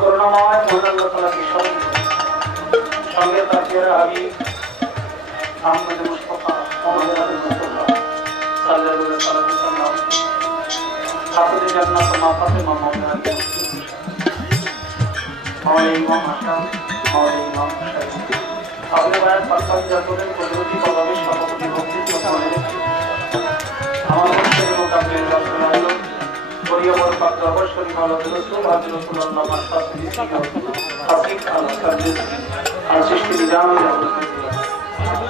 করুণাময় মহান তাআলাকে সঙ্গে তার প্রিয় হাবিব আহমদ মুস্তাফা সাল্লাল্লাহু আলাইহি ওয়াসাল্লাম সাথে জান্নাত মা ফাতেমা মাওলানা ইমাম হাসান ইমাম হুসাইন আপনি ভাই পাঁচজন জাতকের প্রতিনিধি পদবী সভাপতি বক্তৃতা করেন আমাদের সেই মোকাবেলায় রাসূলুল্লাহ পরিবার পাক অবশ্যই ভালো রাসূল রাসূলুল্লাহ মাশাআল্লাহ হাফিজ আল-সাদিক আল-সৃষ্টি বিধান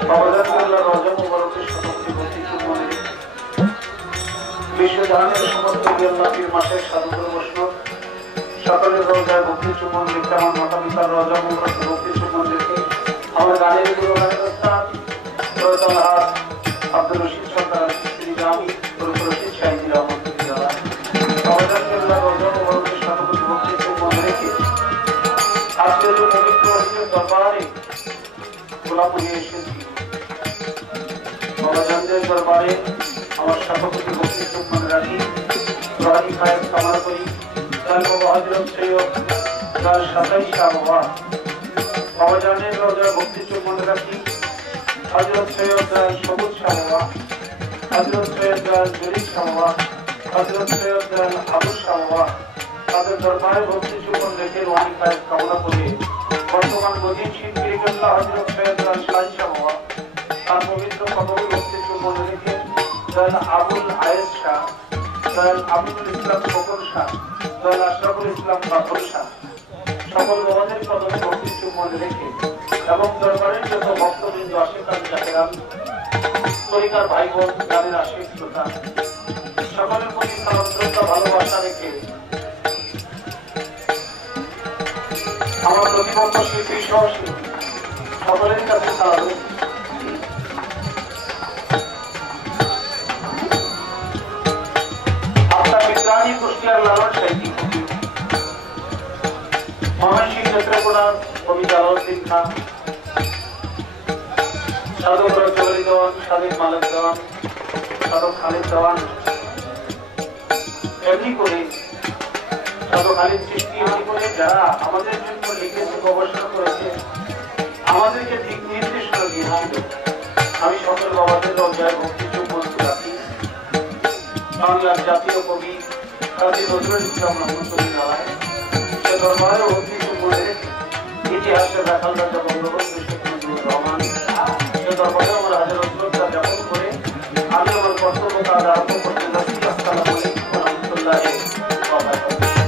বাবাদাতুল্লাহ রজব মুবারকের সভাপতি বক্তৃতা করেন বিশ্বজাহানের সমস্ত আল্লাহর মাসের সাধুগুরু বৈষ্ণব সকলের রোজায় ভক্তি চুম্বন লিখতে আমার মাতা পিতার রজব মুবারকের ভক্তি চুম্বন লিখে আমার গানের গুরু গানের ওস্তাদ সৈয়দ আব্দুর রশিদ সরকার শ্রী জামি গুরু রশিদ শাহী রহমাতুল্লাহ বাবাদাতুল্লাহ রজব মুবারকের সভাপতি ভক্তি চুম্বন লিখে আজকের এই পবিত্র দরবারে গোলাপ নিয়ে এসেছি বাবাজানদের দরবারে আমার সভাপতি ভক্তি চুম্বন রাখি রহানি খায়ের কামনা করি হযরত সৈয়দ তার সাতাই শাহওয়া বাবাজানের রোজা ভক্তি চুম্বন রাখি হযরত সৈয়দ সবুজ শাহওয়া হযরত সৈয়দ জলিল শাহওয়া হযরত সৈয়দ আবু শাহওয়া তাদের দরবারে ভক্তি চুম্বন রেখে রহানি খায়ের কামনা করে বর্তমান মদিন শিল্পী কেবলা হযরত সৈয়দ শাহী শাহওয়া তার পবিত্র পদবী ভক্তি চুম্বন রেখে আবুল আয়েজ শাহ আবুল ইসলাম ফকর শাহ আশরাফুল ইসলাম বাবর শাহ সকল বাবাদের পদবী ভক্তি চুম্বন রেখে এবং দরবারের যত ভক্তবৃন্দ আশিকান জাকেরান তরিকার ভাই বোন গানের আশিক শ্রোতা সকলের প্রতি সালাম ভালোবাসা রেখে আমার প্রতিপক্ষ শিল্পী সহশিল্পী সকলের কাছে সালাম কুষ্টিয়ার লালন সাহিত্যিক মহাশী নেত্রকোনার কবি জালালউদ্দিন খান সাধক রচনালী দেওয়ান সাদিক মালিক দেওয়ান সাধক খালিদ দেওয়ান এমনি করে সাধক খালিদ সৃষ্টি এমনি করে যারা আমাদের জন্য লিখেছে গবেষণা করেছে আমাদেরকে দিক নির্দেশনা দিয়েছিল আমি সকল বাবাদের রোজায় ভক্তি চুম্বন রাখি বাংলার জাতীয় কবি কাজী নজরুল ইসলাম রহমতুল্লাহ সে দরবারে ভক্তি চুম্বনে ইতিহাসের রাখাল রাজা বঙ্গবন্ধু শেখ মুজিবুর রহমান সে দরবারে আমার হাজার শ্রদ্ধা জ্ঞাপন করে আমি আমার কর্তব্য কাজ আরম্ভ করতে যাচ্ছি। আসসালামু আলাইকুম ওয়া রাহমাতুল্লাহি ওয়া বারাকাতুহু।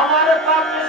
আমার পাপি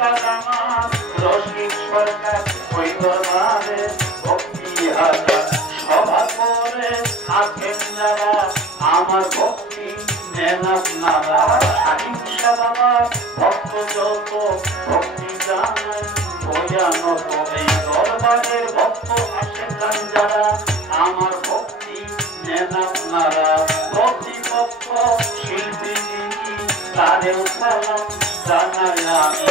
সরকার আমার রসিক সরকার ওই দরবারে ভক্তি হাজার সভা করে আছেন যারা আমার ভক্তি নেন আপনারা সাহিংসা বাবা ভক্ত যত ভক্তি জানায় ভয়ানক এই দরবারের ভক্ত আসেন যারা আমার ভক্তি নেন আপনারা প্রতিপক্ষ শিল্পী যিনি তারেও সালাম জানাই আমি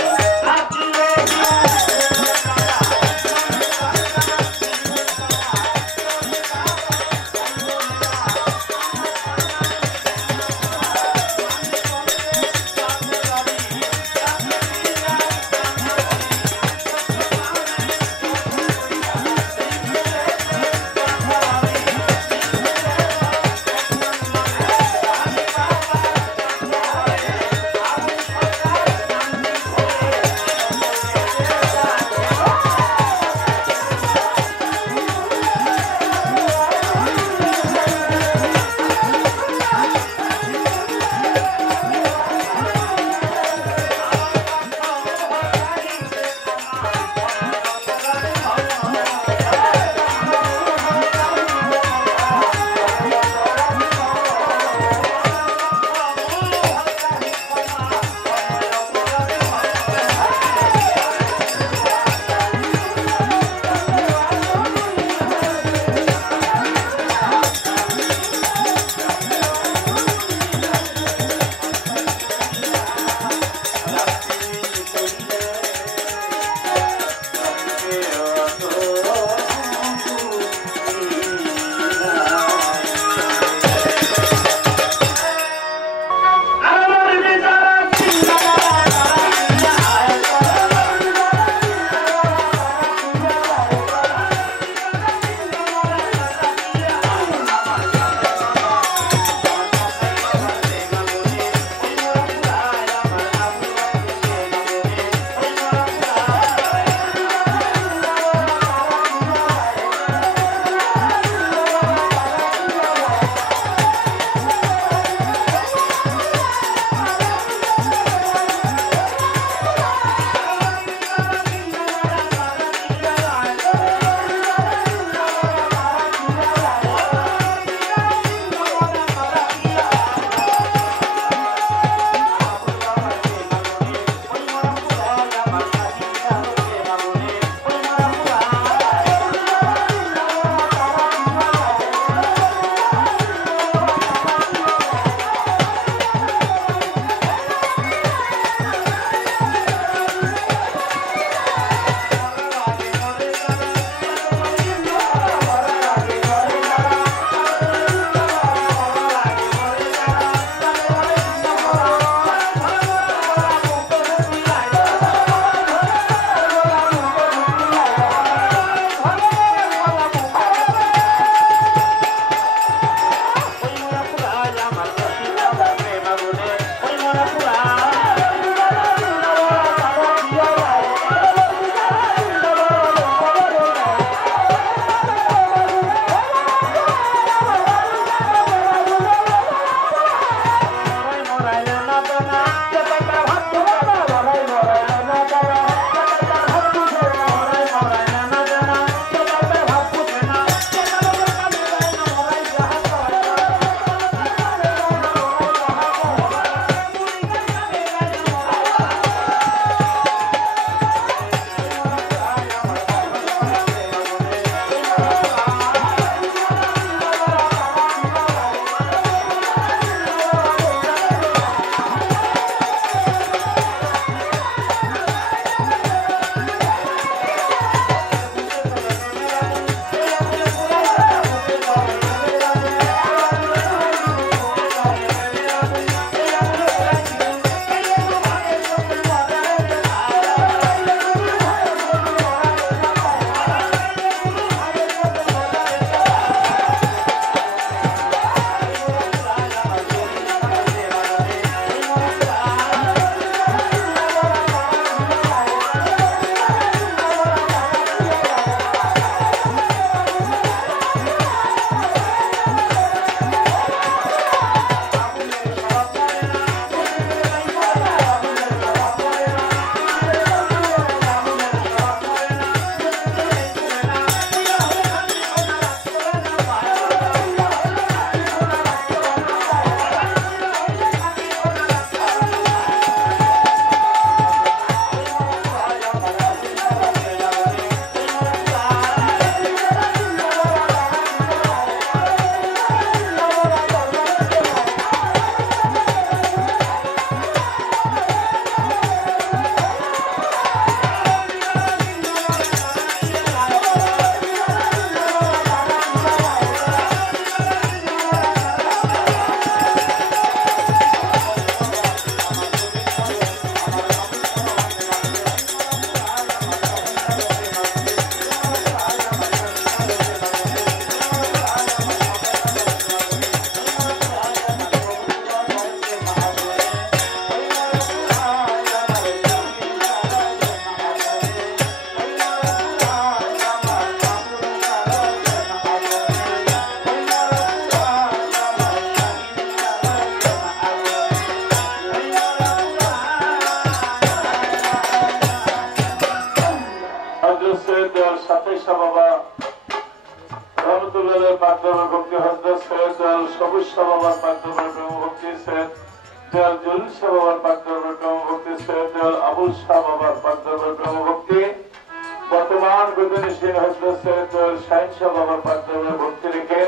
দয়াল সাথে বাবা রহমতুল্লাহ পাকদরবার ভক্তি হযরত সৈয়দ দয়াল সবুজ শাহ বাবার পাকদরবার প্রেম ভক্তি সৈয়দ দয়াল জলিল শাহ বাবার পাকদরবার প্রেম ভক্তি সৈয়দ দয়াল আবুল শাহ বাবার পাকদরবার প্রেম ভক্তি বর্তমান গদিনশীল হযরত সৈয়দ দয়াল শাহিন শাহ বাবার পাকদরবার ভক্তি রেখে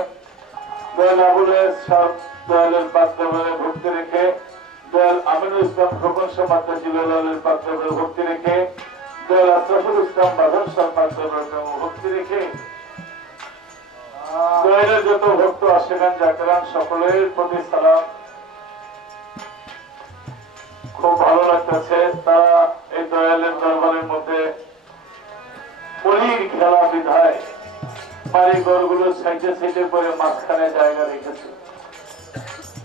দয়াল আবুল শাহ দয়ালের পাকদরবারে ভক্তি রেখে দয়াল আমিনুল ইসলাম খোকন শাহ মাতা জিলালের পাকদরবারে ভক্তি রেখে দয়াল আশরাফুল ইসলাম বাদল শাহ পাকদরবারে প্রেম ভক্তি রেখে দয়ালের যত ভক্ত আশেখান জাকেরান সকলের প্রতি সালাম। খুব ভালো লাগতেছে তারা এই দয়ালের দরবারের মধ্যে পলির খেলা বিধায় বাড়ি ঘরগুলো সাইডে সাইডে করে মাঝখানে জায়গা রেখেছে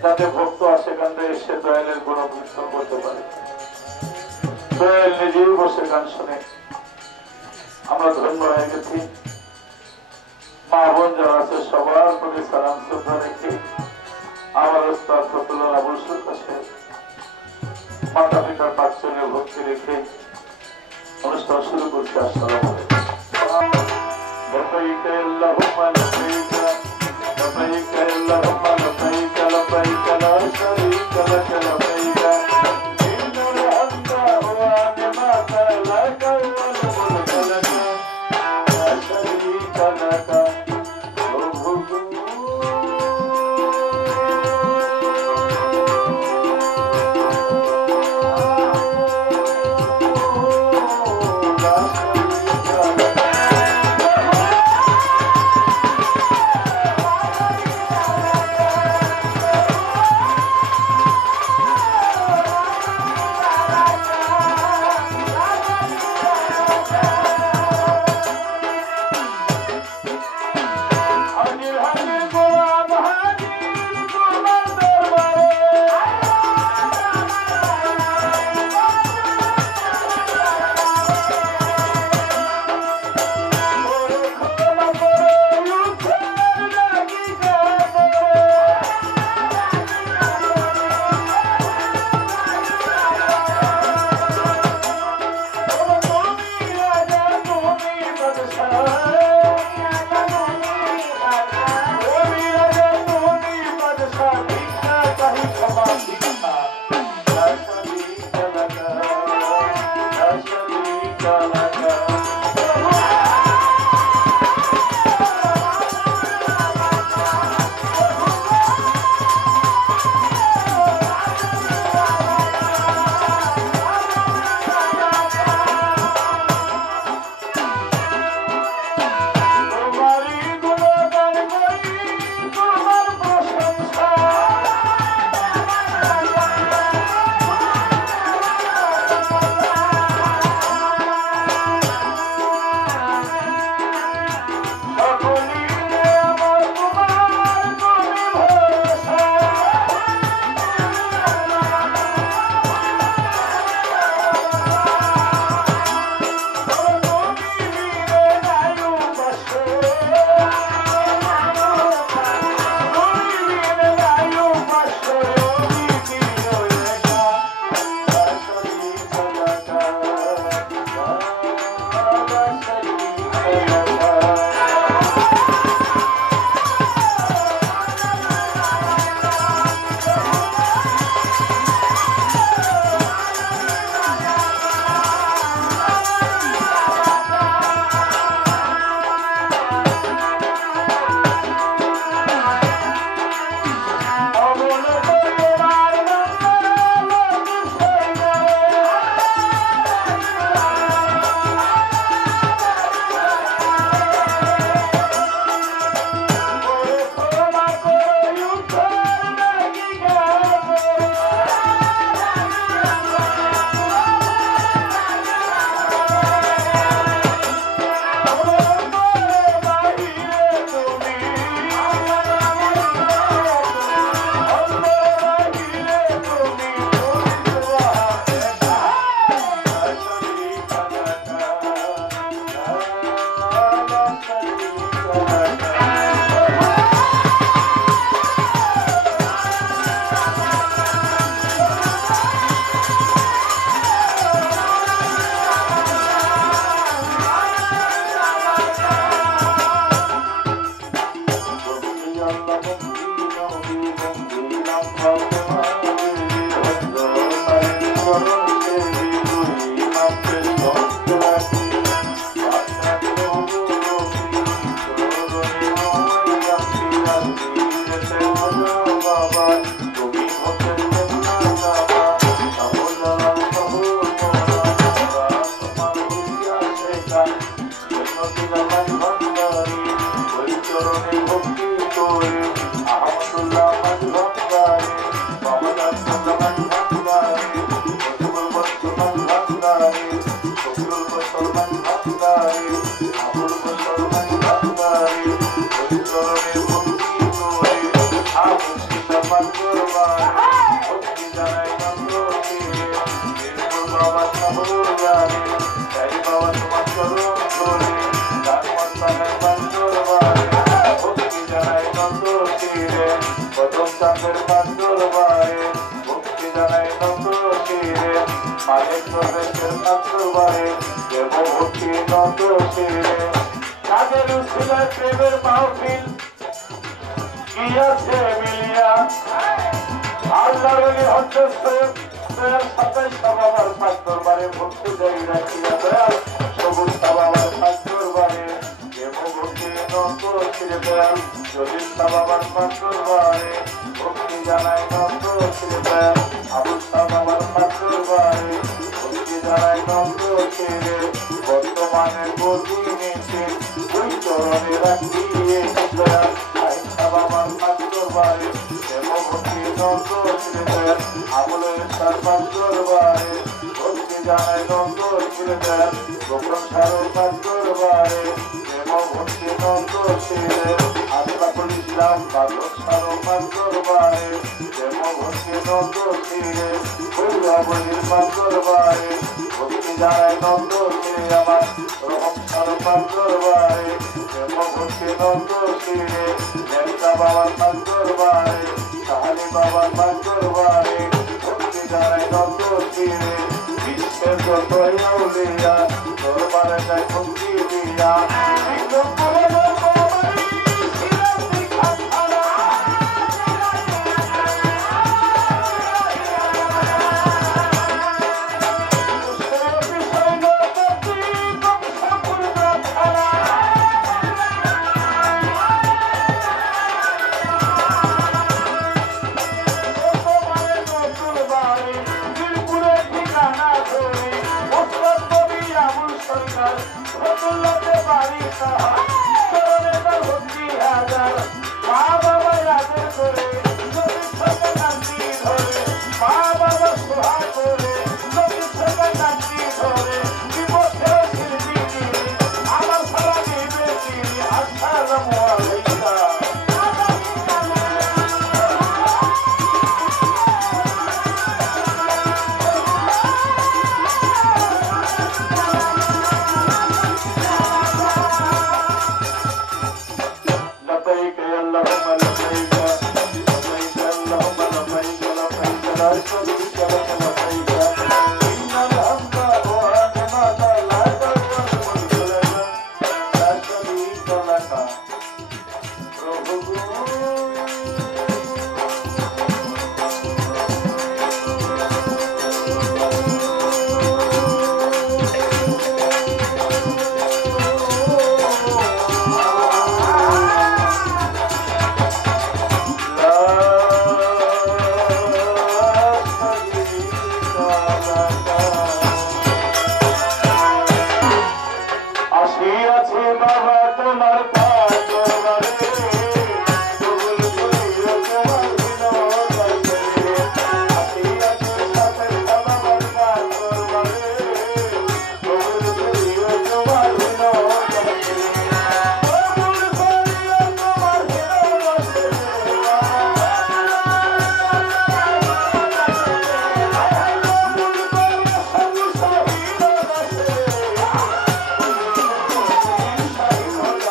যাতে ভক্ত আশেখানরা এসে দয়ালের গুণ কীর্তন করতে পারে। দয়াল নিজেই বসে গান শুনে আমরা ধন্য হয়ে গেছি। মা বোন যারা আছে সবার প্রতি সালাম শ্রদ্ধা রেখে আমার ওস্তাদ ফজলুল আবুল কাছে মাতা পিতার পাকচলে ভক্তি রেখে অনুষ্ঠান শুরু করছি। আসসালামু আলাইকুম। لبيك اللهم لبيك لبيك اللهم لبيك لبيك لا شريك لك لبيك إن الحمد والنعمة لك والملك لك لا شريك لك প্রেমের মাহফিল কি আছে মিলিয়া আল্লাহ হচ্ছে সাতাইশ বাবার পাঁচ দরবারে ভক্তি যাই রাখিয়া দয়াল সবুজ বাবার পাঁচ দরবারে ভক্তি নন্দ ছিঁড়ে দেন যদি বাবার পাঁচ দরবারে ভক্তি জানাই নন্দ ছিঁড়ে দেন আবুল বাবার পাঁচ দরবারে ভক্তি জানাই নন্দ ছিঁড়ে বর্তমানে গতি নিচে ওই চরণে রাখিয়ে দেন বাবার পাঁচ দরবারে ভক্তি নন্দ ছিঁড়ে দেন আমলের তার পাঁচ দরবারে ভক্তি জানাই নন্দ ছিঁড়ে দেন গোপন সারোর পাঁচ দরবারে ভক্তি নন্দ ছিঁড়ে আশরাফুল ইসলাম বাদর সারোর পাঁচ দরবারে ভক্তি নন্দ ছিঁড়ে ভৈরবলীর পাঁচ দরবারে ভক্তি জানাই নন্দ ছিঁড়ে আমার রহম সারোর পাঁচ দরবারে ভক্তি নন্দ ছিঁড়ে নেতা বাবার পাঁচ দরবারে কাহালি বাবার পাঁচ দরবারে ভক্তি জানাই নন্দ ছিঁড়ে বিশ্বের যত আউলিয়া দরবারে যায় ভক্তি দিয়া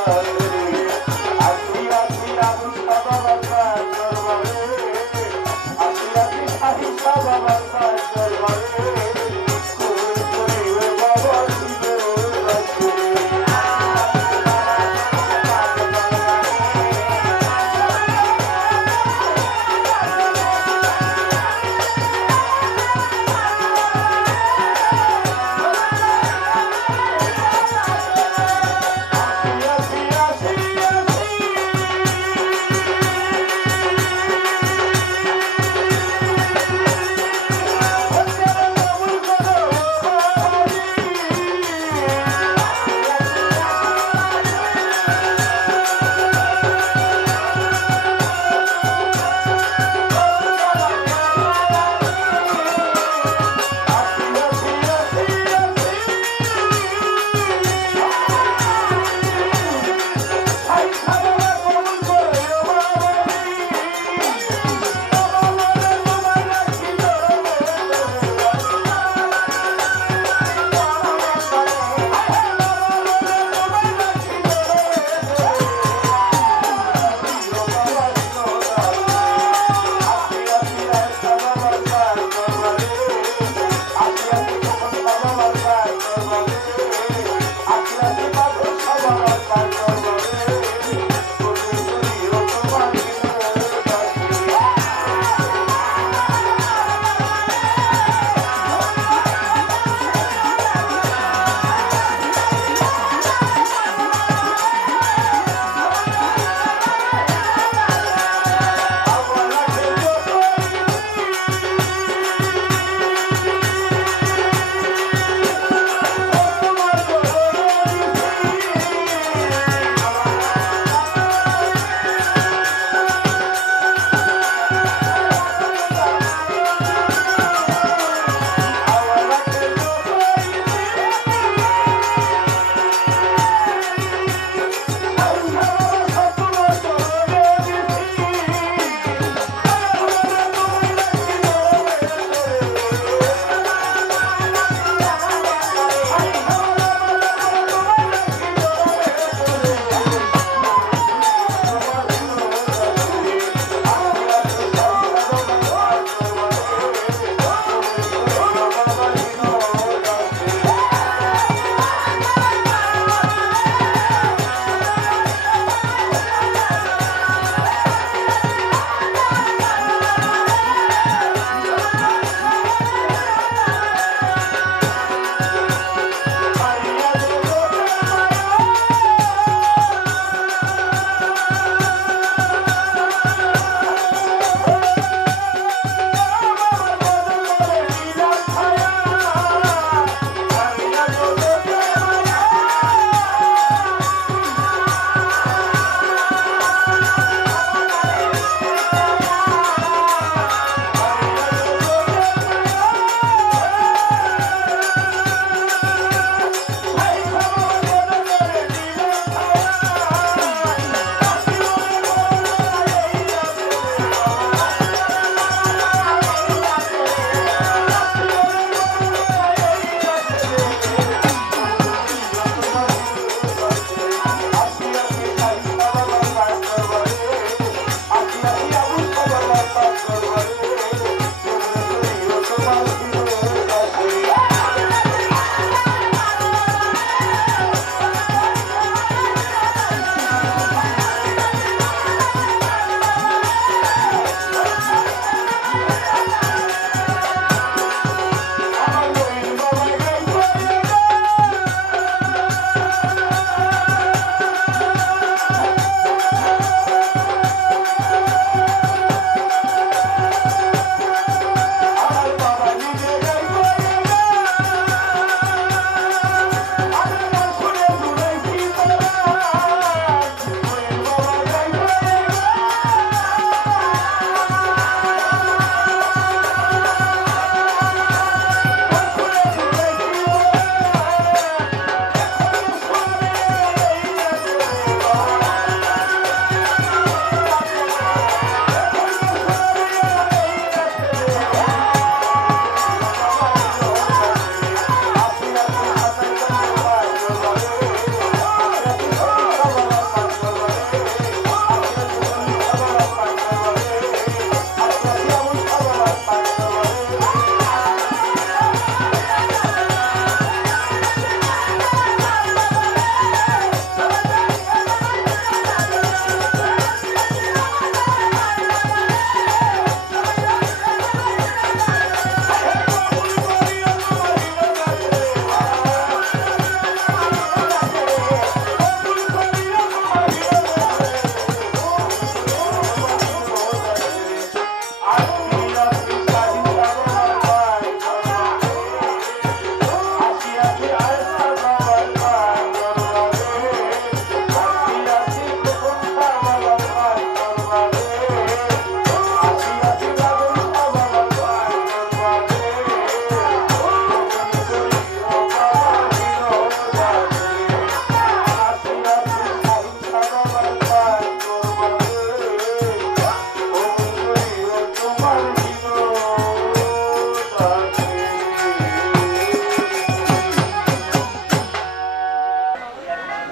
Bye.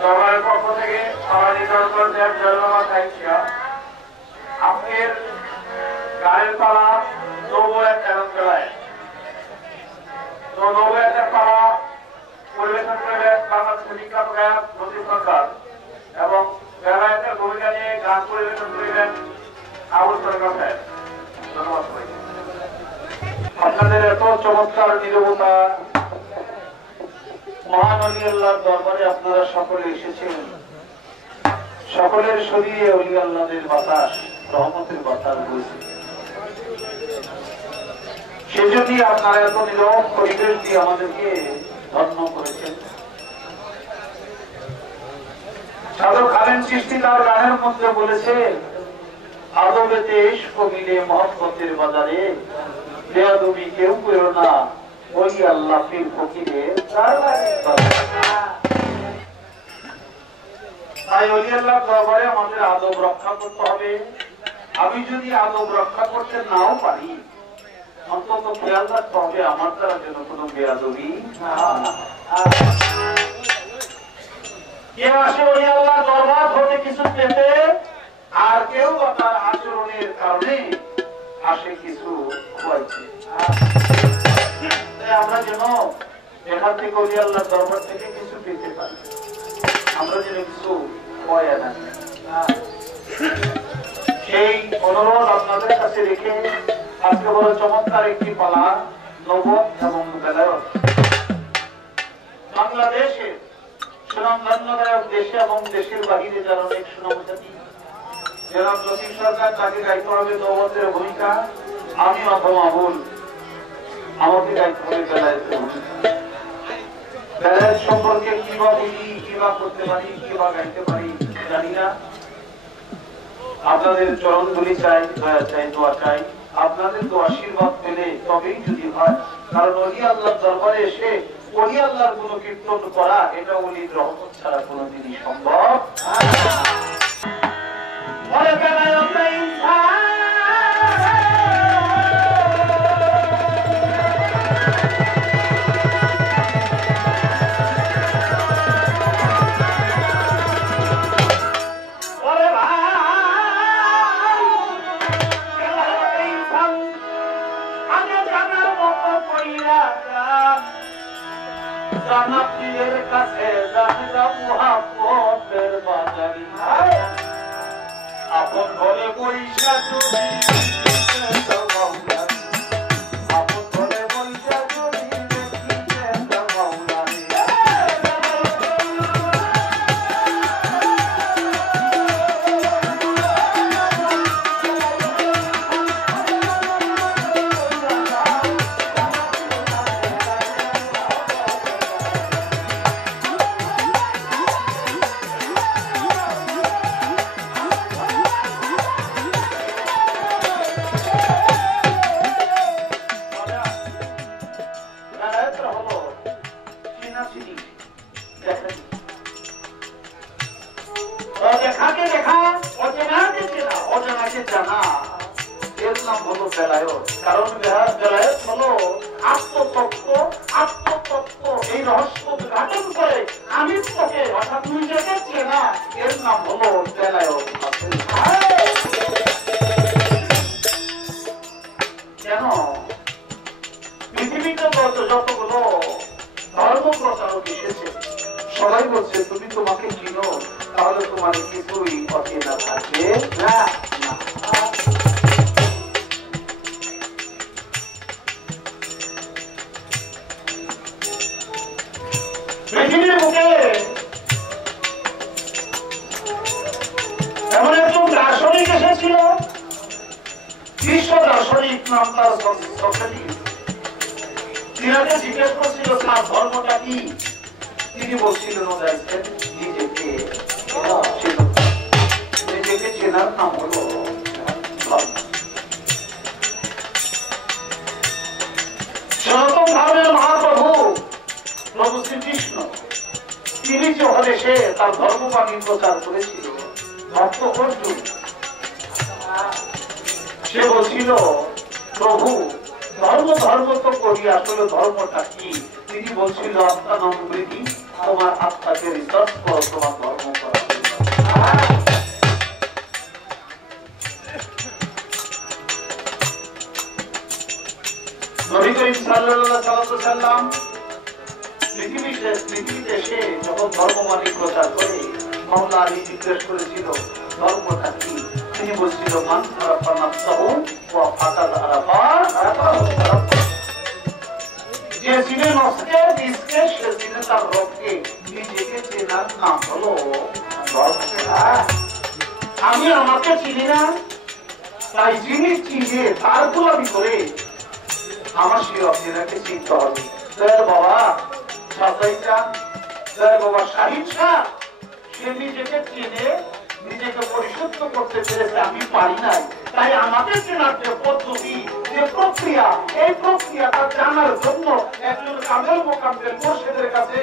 সবার পক্ষ থেকে সবারই দরকার আজকের গানের পালা নবু একটা জেলায় তো নবু একটা পালা পরিবেশন করবেন বাংলাদেশের বিখ্যাত গায়ক নজরুল সরকার এবং বেলায়েতের ভূমিকা নিয়ে গান পরিবেশন করবেন আবুল সরকার সাহেব। ধন্যবাদ সবাইকে। আপনাদের এত চমৎকার নীরবতা, মহান ওলি আল্লাহর দরবারে আপনারা সকলে এসেছেন। সকলের শরীরে ওলি আল্লাহদের বাতাস, রহমতের বাতাস বইছে। সেজন্যই আপনারা এত নীরব পরিবেশ দিয়ে আমাদেরকে ধন্য করেছেন। সাধক খালেন চিশতি তার গানের মধ্যে বলেছে, আদবেতে ইশক মিলে মহব্বতের বাজারে বেয়াদবি কেউ করো না, ওলি আল্লাহ পীর ফকিরের তাই ওলি আল্লাহ দরবারে আমাদের আদব রক্ষা করতে হবে। আমি যদি আদব রক্ষা করতে নাও পারি, অন্তত খেয়াল রাখতে হবে আমার দ্বারা যেন কোনো বেয়াদবি কেউ আসে ওলি আল্লাহ দরবার হতে কিছু পেতে, আর কেউ তার আচরণের কারণে আসে কিছু খোয়াইছে। আমরা যেন এখান থেকে ওলি আল্লাহ দরবার থেকে কিছু পেতে পারি, আমরা যেন কিছু খোয়া না। সেই অনুরোধ আপনাদের কাছে রেখে আজকে বড় চমৎকার একটি পালা নবুয়ত এবং বেলায়েত বাংলাদেশের সুনামধন্য গায়ক, দেশে এবং দেশের বাহিরে যারা অনেক সুনামজাতি জনাব লতিফ সরকার, তাকে গাইতে হবে নবুয়তের ভূমিকা। আমি অথবা আবুল, আমাকে গাইতে হবে বেলায়েতের ভূমিকা। বেলায়েত সম্পর্কে কিবা বুঝি, কিবা করতে পারি, কিবা গাইতে পারি জানি না। আপনাদের চরণ ধুলি চাই, দয়া চাই, দোয়া চাই। আপনাদের তো আশীর্বাদ পেলে তবেই যদি হয়, কারণ ওলি আল্লাহর দরবারে এসে ওলি আল্লাহর গুণ কীর্তন করা, এটা ওলির রহমত ছাড়া কোনোদিনই সম্ভব। জানাতের কাছে জানা মুহাব্বতের বাজারি, আপন ঘরে বৈশা চুরি, আপন ঘরে বৈশা চুরি মাওলানি। দেখাকে দেখা, অজানাকে চেনা, অজানাকে জানা, এর নাম হলো বেলায়েত। কারণ বেলায়েত হলো আত্মতত্ত্ব, আত্মতত্ত্ব এই রহস্য উদ্ঘাটন করে আমিত্বকে অর্থাৎ নিজেকে চেনা, এর নাম হলো বেলায়েত। কেন পৃথিবীতে যতগুলো ধর্ম প্রচারক এসেছে, সবাই বলছে তুমি তোমাকে চিনো, তাহলে তোমার কিছুই অচেনা থাকবে না। পৃথিবীর বুকে এমন একজন দার্শনিক এসেছিল, বিশ্ব দার্শনিক, নাম তার সক্রেটিস। তিনাকে জিজ্ঞেস করছিল তার ধর্মটা কি? তিনি বলছিলেন নিজেকে চেনার নাম হলো সনাতন ধর্মের মহাপ্রভু প্রভু শ্রীকৃষ্ণ, তিনি যখন এসে তার ধর্মবাণী প্রচার করেছিল, ভক্ত অর্জুন সে বলছিল প্রভু ধর্ম ধর্ম তো করি, আসলে ধর্মটা কি? তিনি বলছিল আত্মানমৃতি তোমার আত্মাকে রিসার্চ করো, তোমার ধর্ম করা। নবী করিম সাল্লাল্লাহু আলাইহি ওয়াসাল্লাম পৃথিবীতে এসে যখন ধর্মবাণী প্রচার করে, মাওলা আলী জিজ্ঞেস করেছিল ধর্মটা কি? তিনি বলছিল মান আরাফা নাফসাহু ওয়া ফাকাদ আরাফা রাব্বাহু। যে চিনে নফসকে, নিজকে, সে চিনে তার রবকে। নিজেকে চেনার নাম হলো ধর্ম। আমি আমাকে চিনি না, তাই যিনি চিনে তার গোলামি করে আমার সেই রবকে চিনতে হবে। বাবা সাজাই চান, বাবা শাহিদ শাহ, সে নিজেকে চিনে, নিজেকে পরিশুদ্ধ করতে পেরেছে, আমি পারি নাই। তাই আমাদের চেনার যে পদ্ধতি, যে প্রক্রিয়া, এই প্রক্রিয়াটা জানার জন্য একজন কামেল মোকাম্মেল মুর্শিদের কাছে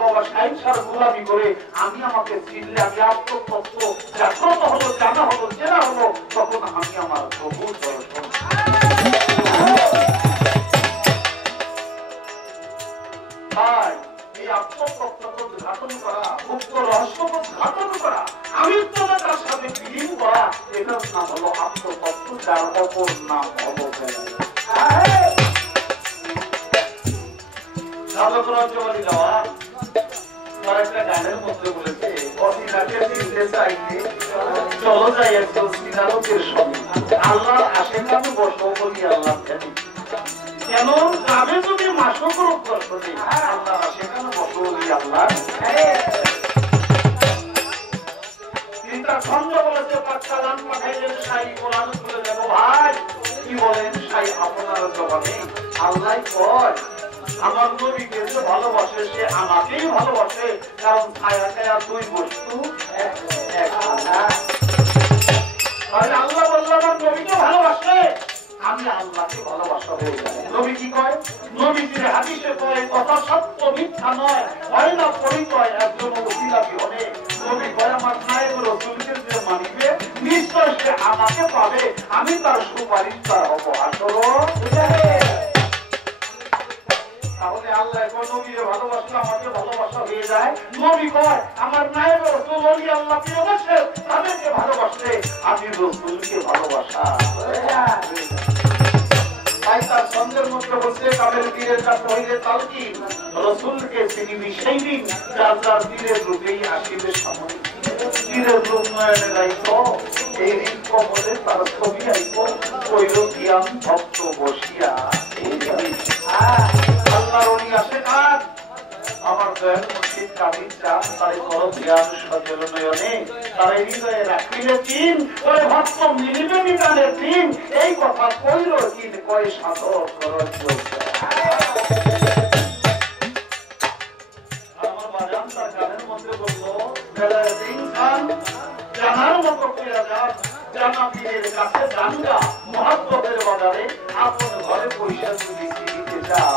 বাবা শাহিদ শাহ গোলামি করে আমি আমাকে চিনলে, আমি আত্মতত্ত্ব জাগ্রত হলো, জানা হলো, চেনা হলো, তখন আমি আমার প্রভুর দর্শন। এই আত্মতত্ত্ব উদ্ঘাটন করা, মুক্ত রহস্য উদ্ঘাটন করা, আমিত্বতার সাথে বিলীন করা, এটার নাম হলো আত্মতত্ত্ব, যার অপর নাম হলো দেওয়া। তার একটা গানের মধ্যে বলেছে, অসিনাকে চিনতে চাইলে চলো যাই একজন সিনারকের সঙ্গে, আল্লাহর আশেপাশে বসো বলি আল্লাহ জানি। কেন যাবে যদি মাসকের উপর করে আল্লাহ সেখানে বসো বলি আল্লাহ। তিনি তার ছন্দ বলেছে, পাঠশালান পাঠাইলেন সাই কোরআন খুলে দেবো। ভাই কি বলেন সাই আপনার জবাবে? আল্লাহ কয় আমার নবীকে যে ভালোবাসে সে আমাকেই ভালোবাসে, কারণ ছায়া ছায়া দুই বস্তু এক। আল্লাহ বলল আমার নবীকে ভালোবাসে, আমি আল্লাহকে ভালোবাসা হয়ে যায়। নবী কি কয়? নবীজির হাদিসে কয় কথা সত্য মিথ্যা নয়, হয় না পরিচয় একজন ওসিলা বিহনে। নবী কয় আমার নায়েব রাসূলকে যে মানিবে নিশ্চয় সে আমাকে পাবে, আমি তার সুপারিশদার হব। আসলে তাহলে আল্লাহ নবীকে ভালোবাসলে আমাকে ভালোবাসা হয়ে যায়। নবী কয় আমার নায়েব রাসূল ওলি আল্লাহ প্রিয়বাসে, তাদেরকে ভালোবাসলে আমি রাসূলকে ভালোবাসা হয়ে যায়। তাই তার ছন্দের মধ্যে বলছে কামেল পীরের কাছে হইলে তালকি রাসূলকে চিনিবি সেই দিন, যার যার পীরের রূপেই আসিবে সময়। পীরের রূপ নয়নে রাইতো এই ঋণ কমলে তার ছবি আইতো, কইল জ্ঞান ভক্ত বসিয়া। আল্লাহর ওলি আসে কাজ আমার দয়াল মুর্শিদ কাবির চান, তাই বড় জ্ঞান সজল নয়নে, তার হৃদয়ে রাখিলে চিন, ওই ভক্ত মিলিবে নিদানের দিন। এই কথা কইল কিন কয় সাধক খরচ। আমার বাজান তার গানের মধ্যে বললো বেলায় দিন খান জানার মতো পেয়ে যান, জানা পীরের কাছে জানগা মহাত্মদের বাজারে, আপন ঘরে পয়সা যদি কিনতে যাও।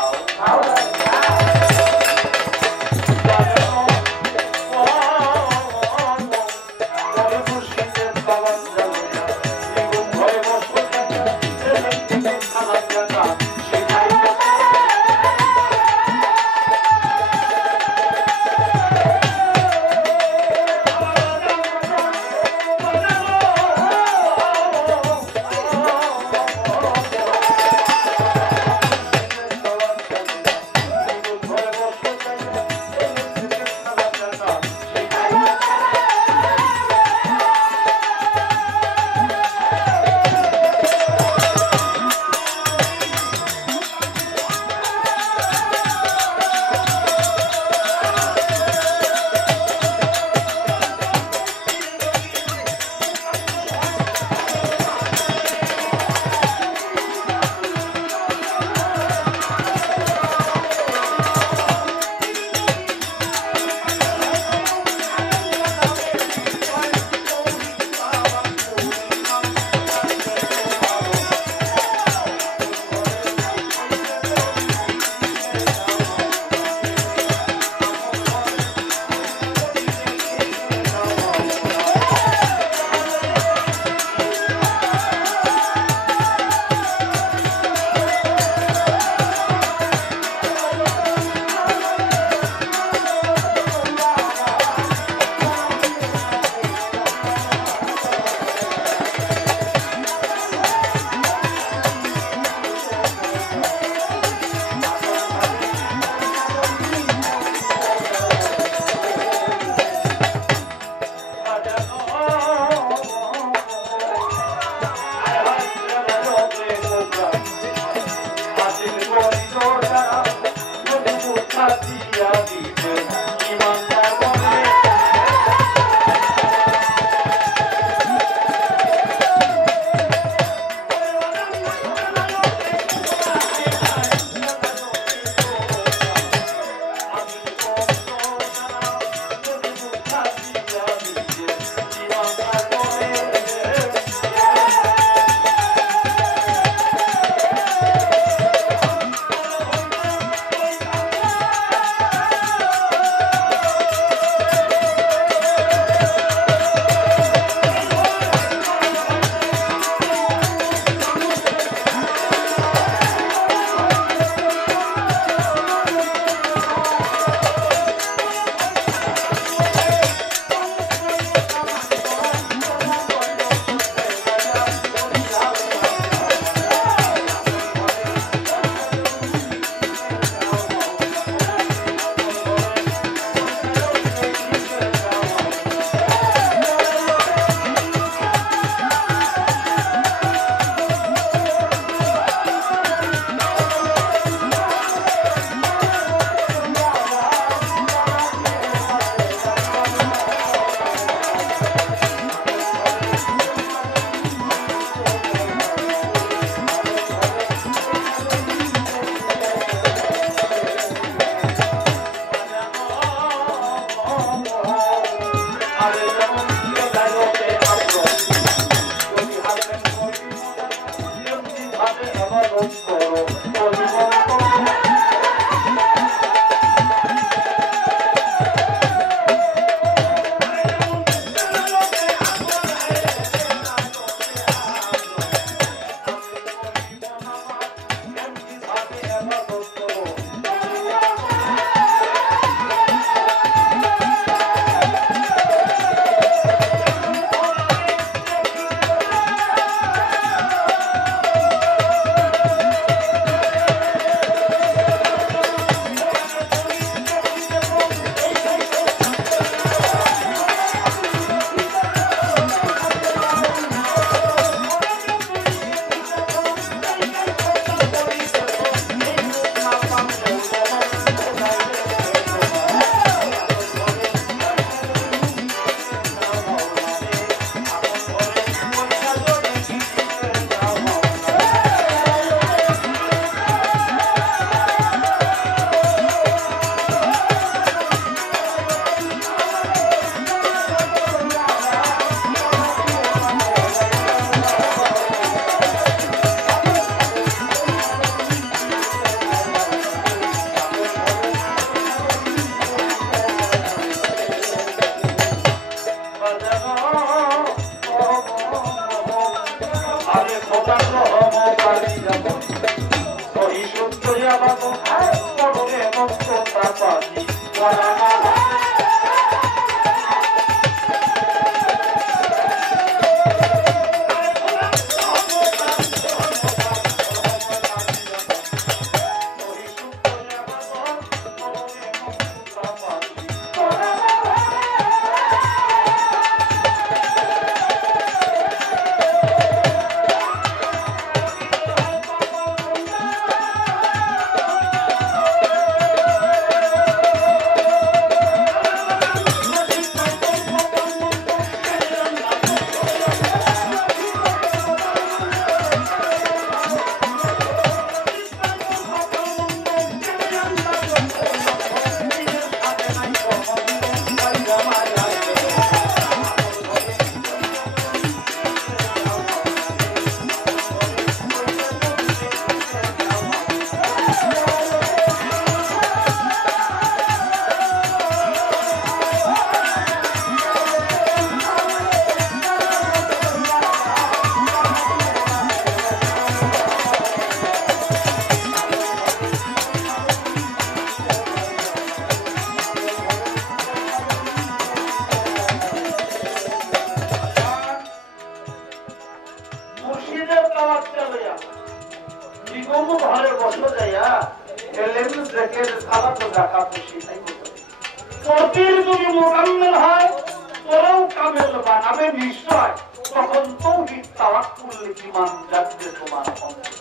খাবে নিশ্চয়, তখন তৌহিদ তাওয়াক্কুল ঈমান জাগবে তোমার অন্তরে।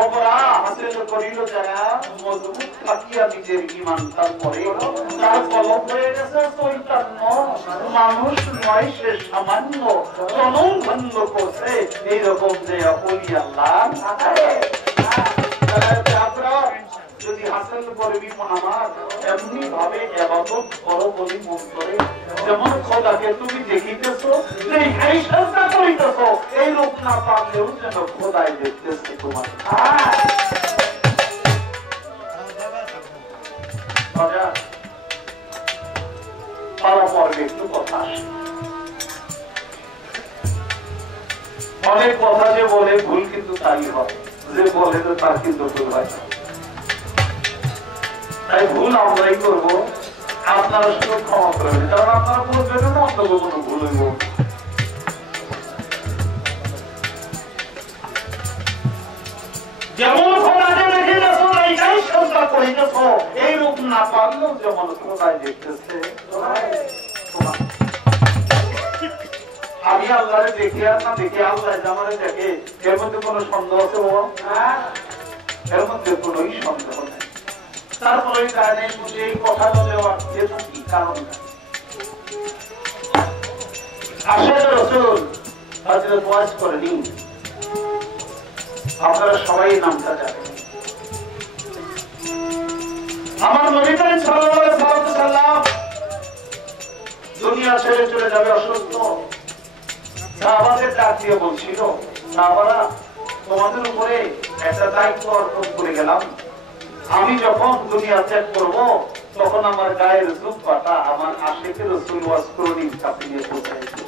ওমরা হাসিল করিল যারা মজবুত থাকিয়া নিজের ঈমান তারপরে তার কলব হয়ে গেছে চৈতন্য, মানুষ নয় সে সামান্য, জনম ধন্য করছে এইরকম যে ওলি আল্লাহ। যদি হাসিল করবি আমার এমনি ভাবে ইবাদত করো বলি মন করে, যেমন খোদাকে তুমি দেখিতেছো দেখাই সাজদা করিতেছো, এই রূপ না পারলেও যেন খোদাই দেখতেছে তোমার। পারা পর্বে একটু কথা আসে, অনেক কথা যে বলে ভুল কিন্তু তাই হয়, যে বলে তো তার কিন্তু ভুল হয়। তাই ভুল আমরাই করবো, আপনারা শুধু ক্ষমা করবেন, কারণ আপনারা বলবেন না অন্য কোনো ভুল হইব। যেমন খোদাকে দেখে গেছো এইটাই শ্রদ্ধা করে গেছো, এই রূপ না পারলেও যেমন খোদায় দেখতেছে। আমি আল্লাহরে দেখি আর না দেখি আল্লাহ আমারে দেখে, এর মধ্যে কোনো সন্দেহ আছে বাবা? এর মধ্যে কোনোই সন্দেহ নেই। তারপরে কারণে এই কথাটা দেওয়ার যেহেতু কি কারণ আশেখ রাসূল হযরত ওয়াজ করেনি, আপনারা সবাই নামটা জানেন। আমার নবী করিম সাল্লাল্লাহু আলাইহি ওয়াসাল্লাম দুনিয়া ছেড়ে চলে যাবে অসুস্থ। সাহাবাদের ডাক দিয়ে বলছিল, সাহাবারা তোমাদের উপরে একটা দায়িত্ব অর্পণ করে গেলাম, আমি যখন দুনিয়া ত্যাগ করব তখন আমার গায়ের জুব্বাটা আমার আশিকের রাসূল ওয়াজ করণীর কাছে নিয়ে পৌঁছাই দিও।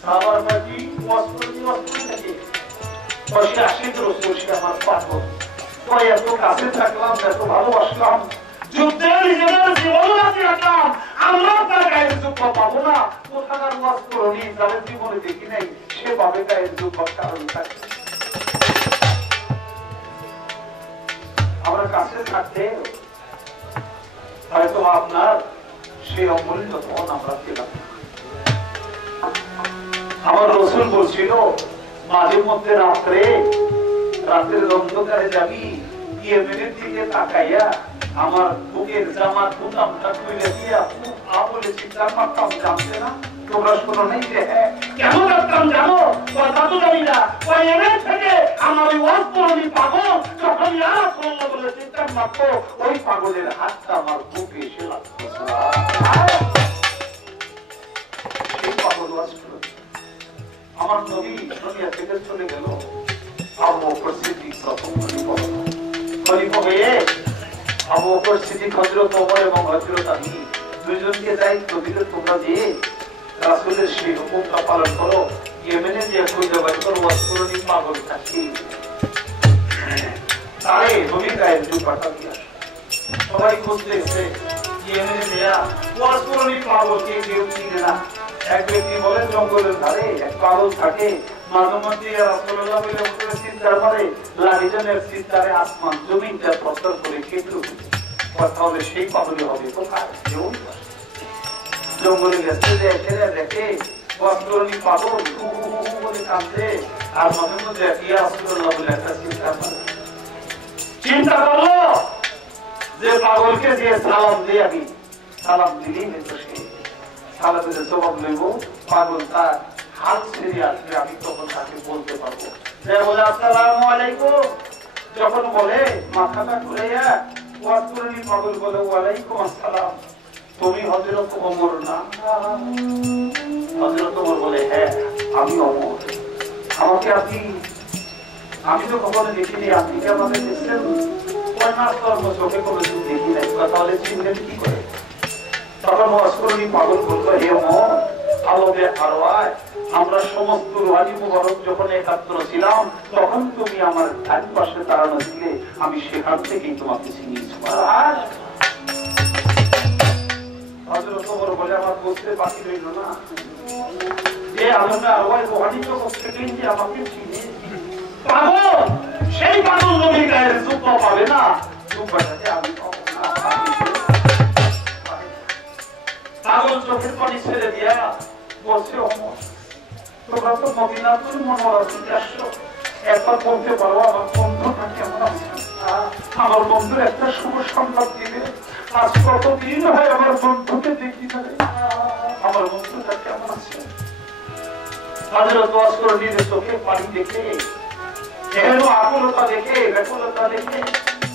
সাহাবার নাকি ওয়াজ করণী থাকে, বসে আশিকের রাসূল সে আমার পাগল, তাই এত কাছে থাকলাম, এত ভালোবাসলাম, যুদ্ধের নিজেদের জীবন বাঁচিয়ে রাখলাম, আমরা তার গায়ের জুব্বা পাবো না, কোথাকার ওয়াজ করণী যাদের জীবনে দেখি নাই সে পাবে গায়ের জুব্বার কারণ থাকে। আমরা কাছে থাকতে হয়তো আপনার সেই অমূল্য ধন আমরা পেলাম। আমার রাসূল বলছিল, মাঝে মধ্যে রাতের অন্ধকারে যাবি, ইয়েমেনের দিকে তাকাইয়া আমার বুকের জামার বুতামটা খুলে দিয়া বলে চিন্তা করতাম, জানতে না তোমরা শোনো নাই যে হ্যাঁ কেন জানতাম জানো? কথা তো জানি না, ইয়েমেন থেকে আমার ওই ওয়াজ করণী পাগল যখন ইয়া রাসূলুল্লাহ বলে চিন্তা মাত্র ওই পাগলের হাতটা আমার বুকে এসে লাগতো। সেই পাগল ওয়াজ করণী আমার নবী দুনিয়া থেকে চলে গেল, আবু বকর সিদ্দিক প্রথম খলিফা হয়ে আবু বকর সিদ্দিক, হযরত ওমর এবং হযরত আলী দুইজনকে দায়িত্ব দিলে, তোমরা যে রাসূলের সেই হুকুমটা পালন করো, ইয়েমেনে যে খুঁজে বের করো ওয়াজ করণী পাগল থাকি তারে নবীর গায়ের জুব্বাটা দিয়ে সবাই খুঁজতে এসে ইয়েমেনে দেয়া ওয়াজ করণী পাগলকে কেউ চিনে না। এক ব্যক্তি বলে জঙ্গলের ধারে এক পাগল থাকে, মাঝে মধ্যে রাসূলুল্লাহ বলে উঠে চিৎকার করে, লাঠিজনের চিৎকারে আসমান জমিনটা প্রস্তর করে কেটে উঠে। তাহলে সেই পাগলই হবে কোথায়? জঙ্গলে গেছে দেখে ওয়াজ করণী পাগল বলে কাঁদছে, আর মাঝে মধ্যে রাসূলুল্লাহ বলে একটা চিৎকার করে। চিন্তা করলো যে পাগলকে দিয়ে সালাম দিয়ে আমি সালাম দিলেই হয়তো সে সালামের জবাব লইব, পাগল তার হাত ছেড়ে আসবে, আমি তখন তাকে বলতে পারবো যে বলে আসসালামু আলাইকুম। যখন বলে মাথাটা ঘুরাইয়া ওয়াজ করণী পাগল বলে ওয়ালাইকুম আসসালাম, তুমি হযরত ওমর না? হযরত ওমর বলে হ্যাঁ আমি ওমর, আমাকে আপনি, আমি তো কখনো দেখিনি, আপনি কি আমাকে দেখছেন? চোখে কোনো কিছু দেখি নাই, তাহলে চিনলেন কি করে? তখন ওয়াজ করণী পাগল বলল, হে ওমর, আলমে আরওয়ায় আমরা সমস্ত রুহানি মুবারক যখন একাত্র ছিলাম তখন তুমি আমার ডান পাশে দাঁড়ানো ছিলে, আমি সেখান থেকেই তোমাকে চিনিয়েছি। হযরত ওমর বলে আমার বুঝতে বাকি রইল না যে আলমে আরওয়ায় রুহানি জগৎ থেকেই যে আমাকে চিনে। পাগল সেই পাগল নবীর গায়ের জুব্বা পাবে না, জুব্বাটাকে আমি পাবো না। পাগল চোখের পানি ছেড়ে দিয়া বলছে, ওমর তোমরা তো মদিনাতুল মুনাওয়ারা থেকে আসছো, একবার বলতে পারো আমার বন্ধুটা কেমন আছে? আমার বন্ধুর একটা শুভ সংবাদ দিবে। আজ কতদিন হয় আমার বন্ধুকে দেখি না, আমার বন্ধুটা কেমন আছে? হযরত ওয়াসকুর নিজের চোখে পানি দেখে, এর আকুলতা দেখে, ব্যাকুলতা দেখে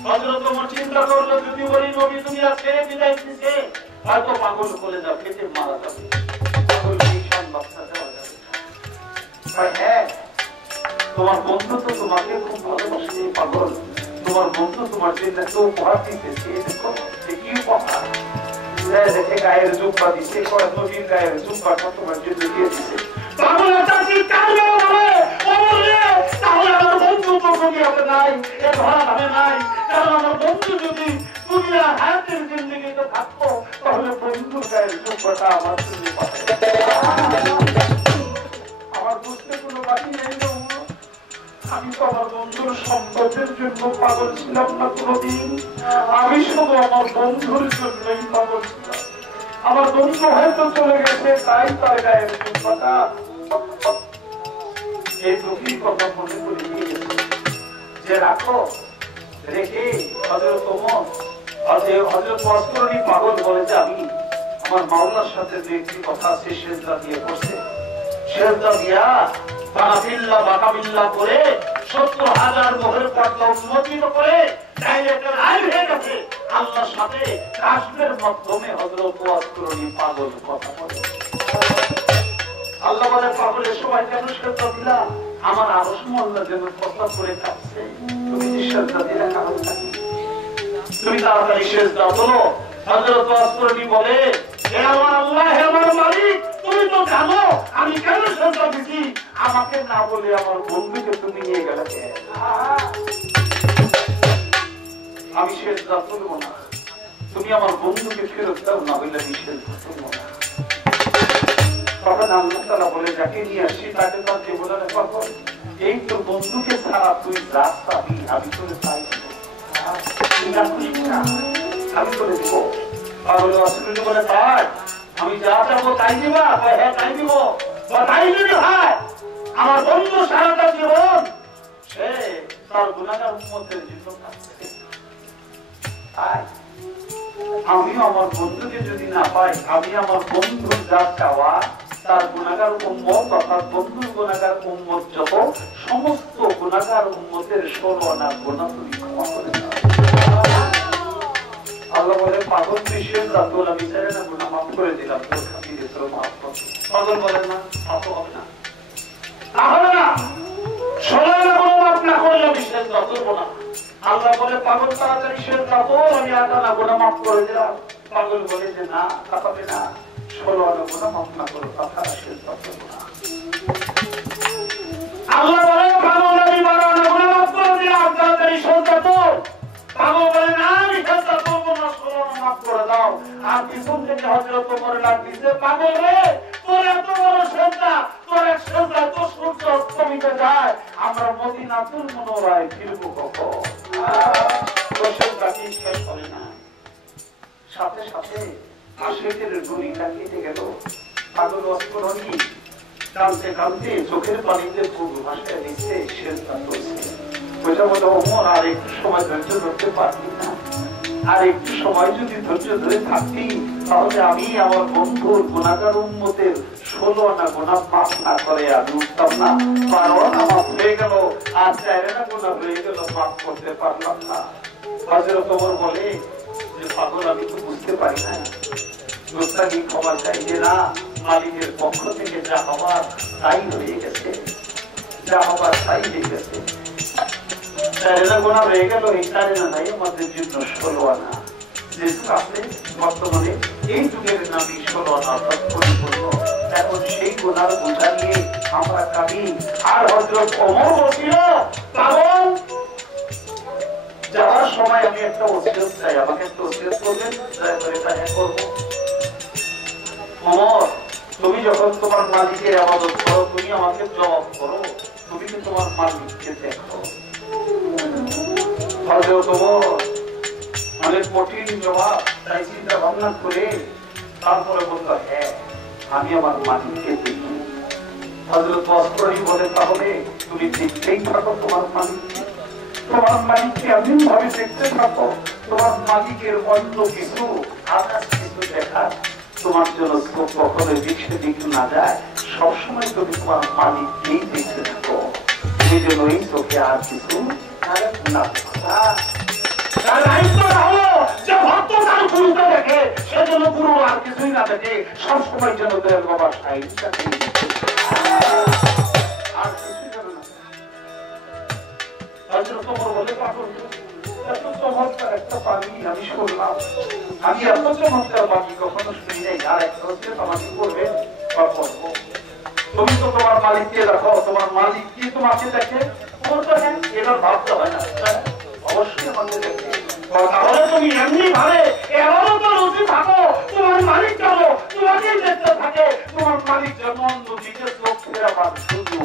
হযরত ওমর চিন্তা করলো, যদি বলি নবী দুনিয়া ছেড়ে বিদায় দিতে, হয়তো পাগল বলে যাবে, পেটে মারা যাবে, পাগল এই সংবাদটা দেওয়া যাবে। হ্যাঁ, তোমার বন্ধু তো তোমাকে খুব ভালোবাসে পাগল, তোমার বন্ধু তোমার জন্য তো উপহার দিতেছে, দেখো কি উপহার, দেখে গায়ের জুব্বা দিচ্ছে, নবীর গায়ের জুব্বাটা তোমার জন্য দিয়ে দিচ্ছে। পাগলের চাচি কাঁদবে বলে, তাহলে আমার বন্ধু তো দুনিয়াতে নাই, এ ধরা ধামে নাই, কারণ আমার বন্ধু যদি দুনিয়ার হায়াতের জিন্দেগিতে থাকতো, তাহলে বন্ধুর গায়ের জুব্বাটা আমার জন্য পাঠাবে। আমার বুঝতে কোনো বাকি নেই, আমি তো আমার বন্ধুর সম্পদের জন্য পাগল ছিলাম না কোনদিন, আমি শুধু আমার বন্ধুর জন্যই পাগল ছিলাম। আমার বন্ধু হয়তো চলে গেছে, তাই তার গায়ের জুব্বাটা এই দুঃখীর কথা মনে করে নিয়ে গেছে যে রাখো, রেখে হযরত ওমর হযরত ওয়াসকুর পাগল বলে যে আমি আমার মাওলার সাথে যে একটি কথা আছে সেজদা দিয়ে বসে, সেজদা দিয়া বানাবিল্লাহ বাকাবিল্লাহ করে ৭০,০০০ মোহরের পর্দা উন্মোচিত করে ডাইরেক্ট লাইভ হয়ে গেছে আল্লাহর সাথে, কাশফের মাধ্যমে হযরত ওয়াসকুর পাগল কথা বলে। আল্লাহ বলে, পাগলের সময় কেন সেজদা দিলা? আমার আরশ মোল্লা যেন কথা করে কাঁদছে, তুমি যে সেজদা দিলে কারণটা কি? তুমি তাড়াতাড়ি সেজদা বলো। হযরত ওয়াসকুর বলে, হে আমার আল্লাহ, হে আমার মালিক, তুমি তো জানো আমি কেন সেজদা দিছি, আমাকে না বলে আমার বন্ধুকে তুমি নিয়ে গেলে কেন? আমি সেজদা করবো না, তুমি আমার বন্ধুকে ফেরত দাও, না হইলে আমি সেজদা করবো না। তখন আল্লাহ তাআলা বলে, যাকে নিয়ে আসছি তাকে তার জীবনের পাগল, এই তো বন্ধুকে ছাড়া তুই যা চাবি আমি তোরে চাই, আমি করে দিব। পাগল ওয়াসকুর বলে, তাই আমি যা চাবো তাই দিবা? হ্যাঁ তাই দিব। তাই দিবি ভাই, আমার বন্ধু সারাটা জীবন সে তার গুনাহগার উম্মতের জন্য কাঁদছে, আমিও আমার বন্ধুকে যদি না পাই, আমি আমার বন্ধুর যা চাওয়া তার গুনাহগার উম্মত অর্থাৎ বন্ধুর গুনাহগার উম্মত যত সমস্ত গুনাহগার উম্মতের ১৬ আনা গুনাহ তুমি ক্ষমা করে দাও। আল্লাহ বলে, পাগল তুই সেজদা তোর, আমি চাই না গুনাহ মাফ করে দিলাম, তোর খাতিরে তোর মাফ কর। পাগল বলে, না মাফ হবে না, তাহলে না ১৬ আনা গুনাহ মাফ না করলে আমি সেজদা করবো না। আল্লাহ বলে, পাগল তাড়াতাড়ি সেজদা কর, আমি ৮ আনা গুনাহ মাফ করে দিলাম। পাগল বলে যে না, তা হবে না, ১৬ আনা গুনাহ মাফ না করো, তাছাড়া সেজদা করবো না। আল্লাহ বলে, পাগল আমি ১২ আনা গুনাহ মাফ করে দিলাম, তাড়াতাড়ি সেজদা কর। পাগল বলে, না আমি সেজদা করবো না, ১৬ আনা মাফ করে দাও। আর পিছন থেকে হযরত ওমর ডাক দিছে, পাগল রে, তোর এত বড় সেজদা, তোর এক সেজদা তো সূর্য অস্তমিতে যায়, আমরা মদিনাতুল মুনাওয়ারায় ফিরবো কখন? তোর সেজদা কি শেষ হবে না? সাথে সাথে আশিকের গুলিটা কেটে গেল। পাগল ওয়াসকুর কাঁদতে কাঁদতে চোখের পানিতে খুব ভাসায় দিচ্ছে, সেজদা করছে। ওইটা বলে, ওমর আর একটু সময় ধৈর্য ধরতে পারবি না? আর একটু সময় যদি ধৈর্য ধরে থাকতি, তাহলে আমি আমার বন্ধুর গুনাহগার উম্মতের ১৬ আনা গুনাহ মাফ না করে আমি উঠতাম না। ১২ আনা মাফ হয়ে গেল, আর ৪ আনা গুনাহ হয়ে গেল, মাফ করতে পারলাম না। হযরত ওমর বলে যে, পাগল আমি তো বুঝতে পারি না, দোস্তানি ক্ষমা চাই যে না, মালিকের পক্ষ থেকে যা হওয়ার তাই হয়ে গেছে, যা হওয়ার তাই হয়ে গেছে। ৪ আনা গুনাহ হয়ে গেল, এই ৪ আনা নাই আমাদের জন্য ১৬ আনা। যে আছে বর্তমানে এই যুগের নামই ১৬ আনা অর্থাৎ পরিপূর্ণ। এখন সেই গুনার বোঝা নিয়ে আমরা কাঁদি। আর হযরত ওমর বলছিল, পাগল যাওয়ার সময় আমি একটা ওসিয়ত চাই, আমাকে একটা ওসিয়ত করবেন, দয়া করে তা করবো। ওমর, তুমি যখন তোমার মালিকের ইবাদত করো, তুমি আমাকে জবাব করো, তুমি কি তোমার মালিককে দেখো? হযরত ওমর অনেক কঠিন জবাব, তাই চিন্তা ভাবনা করে তারপরে বলল, হ্যাঁ আমি আমার মালিককে দেখি। হযরত আসফরী বলে, তাহলে তুমি দেখতেই থাকো তোমার মালিককে, তোমার মালিককে এমন ভাবে দেখতে থাকো, তোমার মালিকের অন্য কিছু আকাশ কিছু দেখার তোমার জন্য চোখ কখনো দিকে দিক না যায়, সবসময় তুমি তোমার মালিককেই দেখতে থাকো। এই জন্য এই চোখে আর কিছু না। তার দায়িত্ব হলো যে ভক্ত তার গুরুকে দেখে, সেজন্য গুরু আর কিছুই না দেখে, সবসময় যেন দয়াল বাবার সাহিত্যটা আর কিছুই যেন না। হযরত ওমর বলে, পাগল এত চমৎকার একটা পানি আমি শুনলাম, আমি এত চমৎকার পানি কখনো শুনি নাই, আর একটা হচ্ছে আমাকে করবে বা করবো। তুমি তো তোমার মালিককে দেখো, তোমার মালিক কি তোমাকে দেখে? তোমার তো হ্যাঁ এবার ভাবতে হয় না, অবশ্যই আমাকে দেখে। তাহলে তুমি এমনি ভাবে এমনও তো রুচি থাকো, তোমার মালিক যেন তোমাকেই দেখতে থাকে, তোমার মালিক যেন অন্য দিকে চোখ ফেরা পান শুধু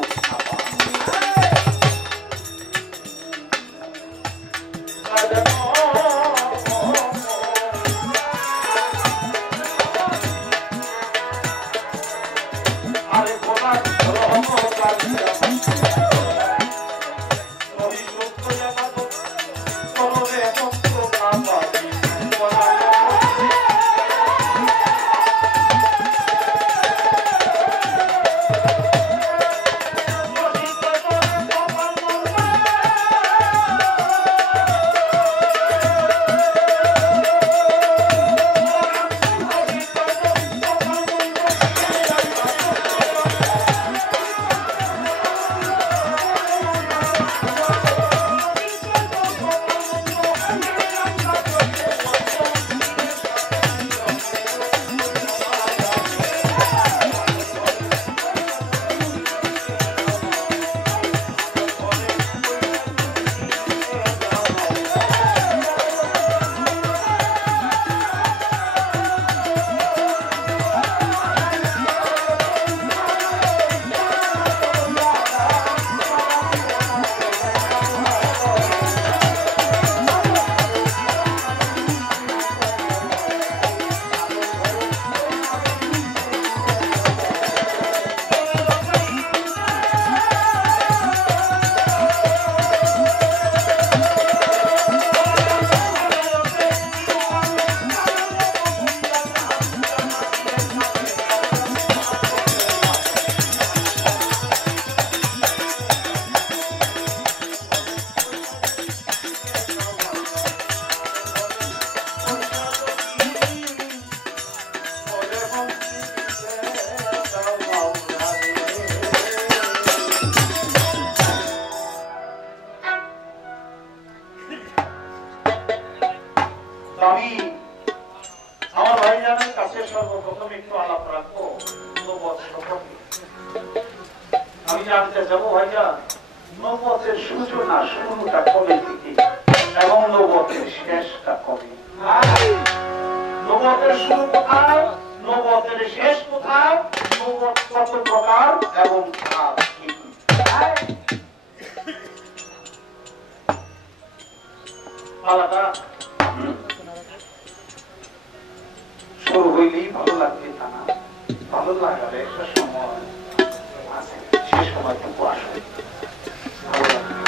শুরু হইলেই ভালো লাগবে তা না, ভালো লাগার একটা সময় আছে, সে সময়টুকু আসবে ভালো লাগবে।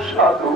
সাধু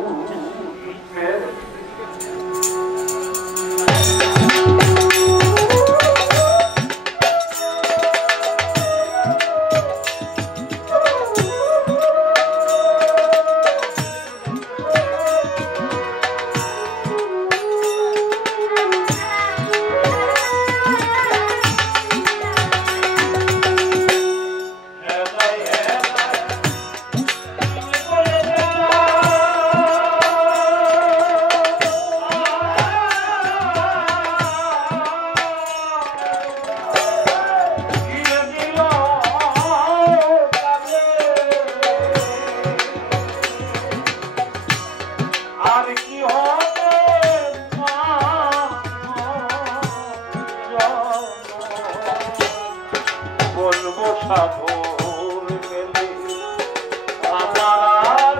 সাধুর গেলে আমার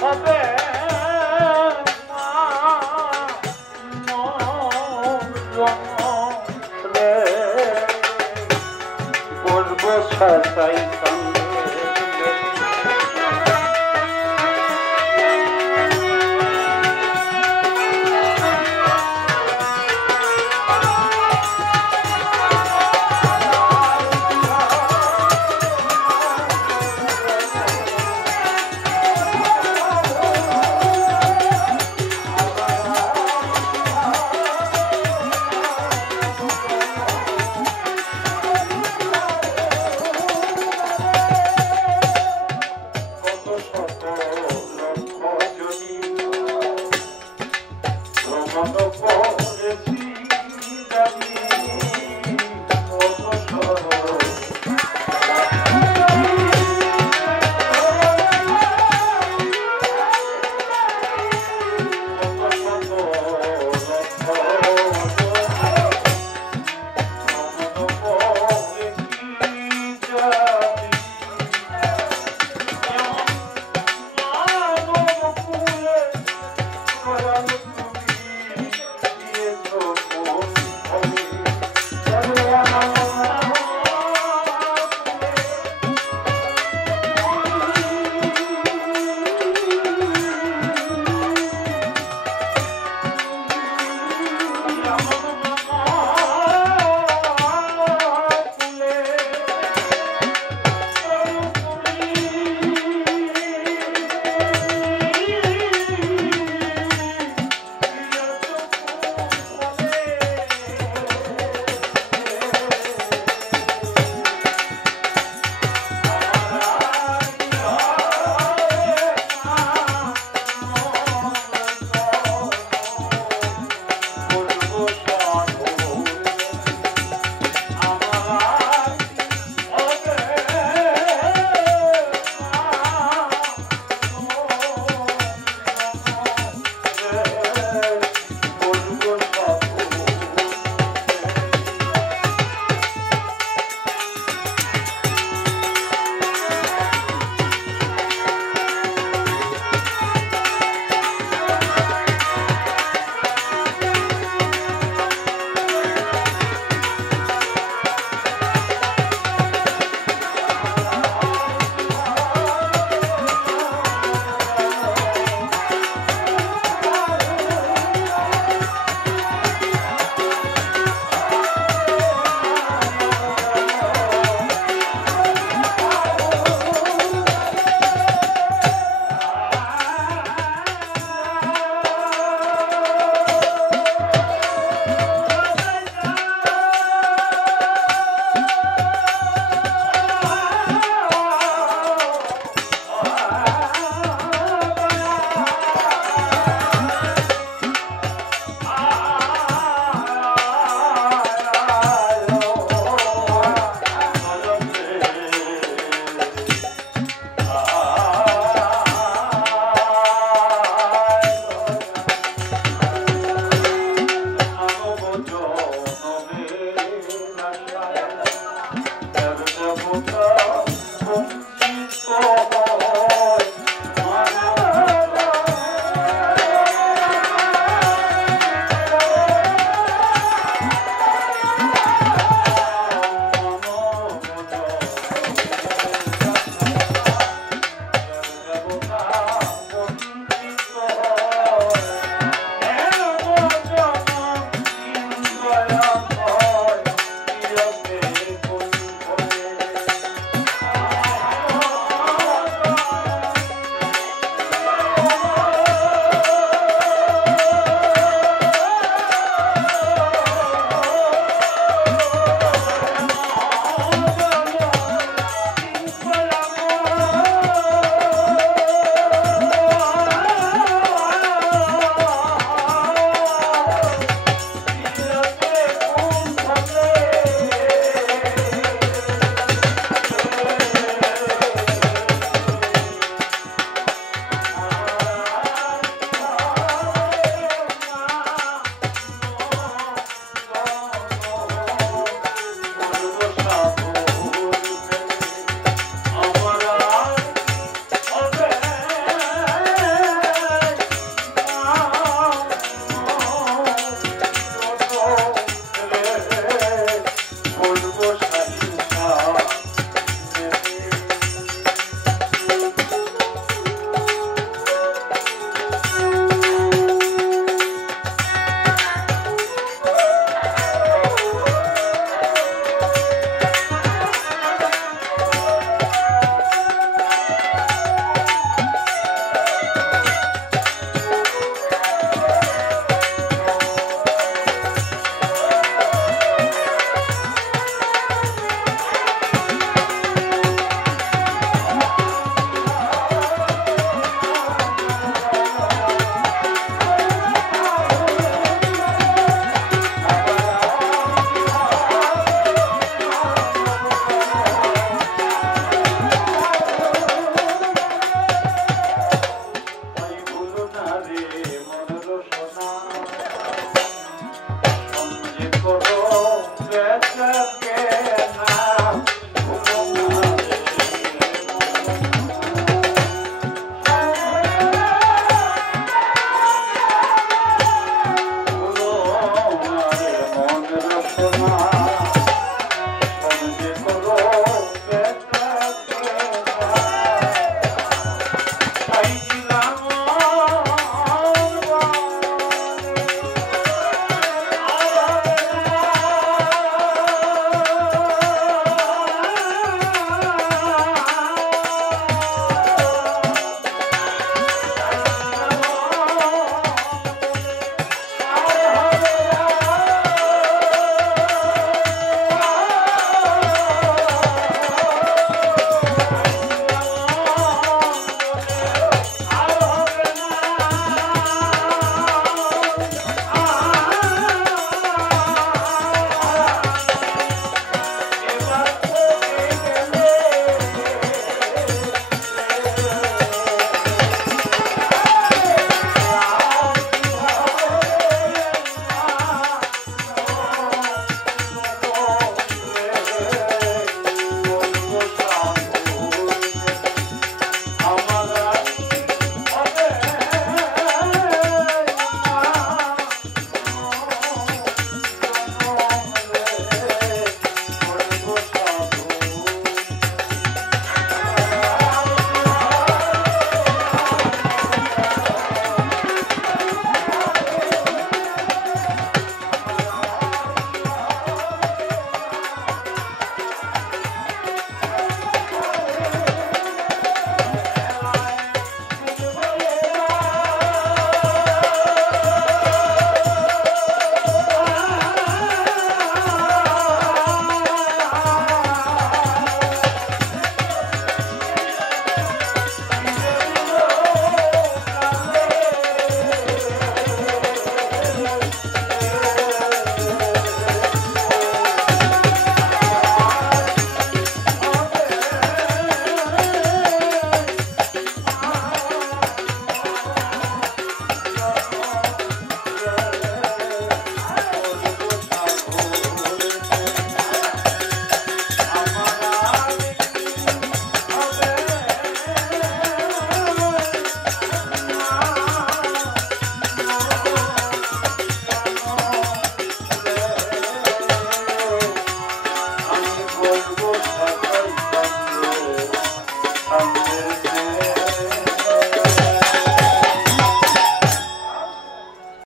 হবে রে বলবো সাজাই